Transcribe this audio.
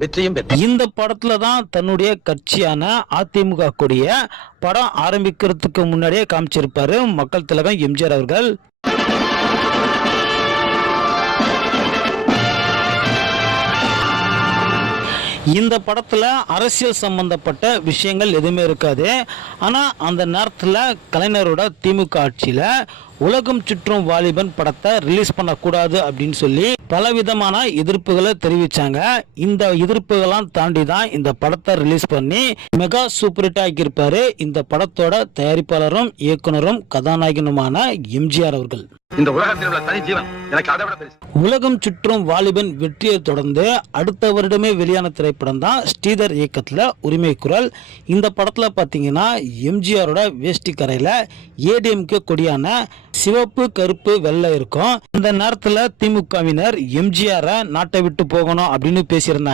வெற்றியும் இந்த படத்துல தான் தன்னுடைய கட்சியான அதிமுக கூடிய படம் ஆரம்பிக்கிறதுக்கு முன்னாடியே காமிச்சிருப்பாரு மக்கள் திலகம் எம்ஜிஆர் அவர்கள். இந்த படத்துல அரசியல் சம்பந்தப்பட்ட விஷயங்கள் எதுவுமே இருக்காது. ஆனா அந்த நேரத்துல கலைஞரோட திமுக ஆட்சியில உலகம் சுற்றும் வாலிபன் படத்தை ரிலீஸ் பண்ணக்கூடாது அப்படின்னு சொல்லி பலவிதமான எதிர்ப்புகளை தெரிவிச்சாங்க. இந்த எதிர்ப்புகளாம் தாண்டி தான் இந்த படத்தை ரிலீஸ் பண்ணி மெகா சூப்பர் ஹிட் ஆக்கியிருப்பாரு இந்த படத்தோட தயாரிப்பாளரும் இயக்குனரும் கதாநாயகனுமான எம்ஜிஆர் அவர்கள். இந்த உலகத்தில் உள்ள தனி ஜீவன் எனக்கு அதை விட பெருசு. உலகம் சுற்றும் வாலிபன் வெற்றியை தொடர்ந்து அடுத்த வருடமே வெளியான திரைப்படம் தான் ஸ்ரீதர் இயக்கத்துல உரிமை குரல். இந்த படத்துல பாத்தீங்கன்னா எம்ஜிஆரோட வேஷ்டி கரையில ஏடிஎம்கே கொடியான சிவப்பு கருப்பு வெள்ளை இருக்கும். இந்த நேரத்துல திமுகவினர் எம்ஜிஆரை நாட்டை விட்டு போகணும் அப்படின்னு பேசியிருந்தாங்க.